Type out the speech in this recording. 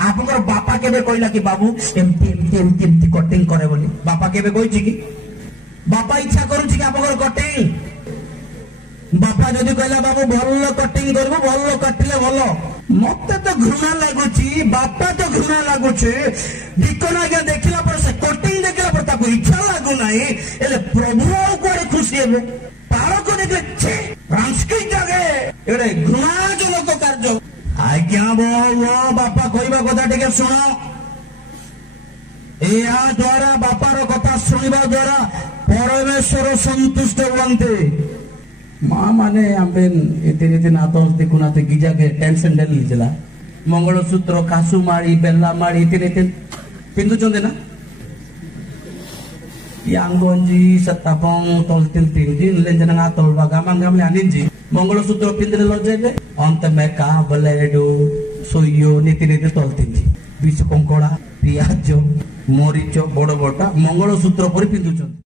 आपनकर बापा केबे कहला कि बाबू एमती एमती एमती एमती कटिंग करे बोली बापा केबे कहिछि कि बापा इच्छा करूछि कि आपनकर कटिंग बापा जदि कहला बाबू भल कटिंग करबो भल कटिले भल मते तो घृणा लागुछि बापा तो घृणा लागुछि दिकोना के देखिला पर से कटिंग देखिला पर ताको इच्छा लागु नाही एले प्रभु कोरे खुशी हेबे पार को देखले छे रांसकी जगे एडे घृणाजनक कार्य आज्ञा वो बापा कहवा कथा टिके शुण या द्वारा बापार कथा शुणा द्वारा परमेश्वर संतुष्ट हुए माँ माने इतने हाथ देखुना गिजा के टेंशन डेला मंगलसूत्र कासुमाड़ी बेलामाड़ी इतने पिंधुचंदे ना यांगंजी सत्तापंग तोलतिल तीन लेंजना तोलवा गामंग गामले आनिंजी मंगलसूत्र पिंधरे लजेले अंत में का बलेडो सोयो नीति नीति तोलतिंजी बीच कंकड़ा पियाज मरीच बड़ बड़ा मंगलसूत्र पर पिंधुचंदे।